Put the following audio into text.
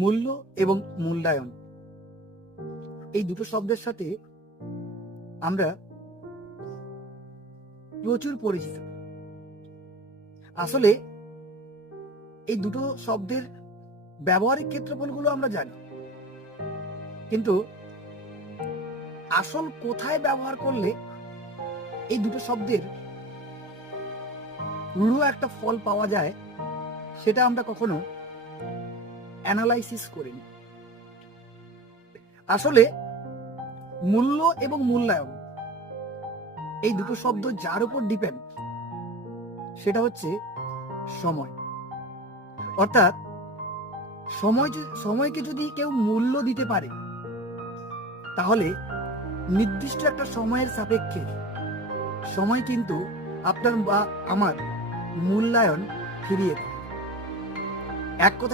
মূল্য এবং মূল্যায়ন, এই দুটো শব্দের সাথে আমরা প্রচুর পরিচিত। আসলে এই দুটো শব্দের ব্যবহারিক ক্ষেত্রফলগুলো আমরা জানি, কিন্তু আসল কোথায় ব্যবহার করলে এই দুটো শব্দের রূঢ় একটা ফল পাওয়া যায় সেটা আমরা কখনো অ্যানালাইসিস করিনি। আসলে মূল্য এবং মূল্যায়ন এই দুটো শব্দ যার উপর ডিপেন্ড সেটা হচ্ছে সময়। অর্থাৎ সময়কে যদি কেউ মূল্য দিতে পারে তাহলে নির্দিষ্ট একটা সময়ের সাপেক্ষে সময় কিন্তু আপনার বা আমার মূল্যায়ন ফিরিয়ে দেয়। এক কথা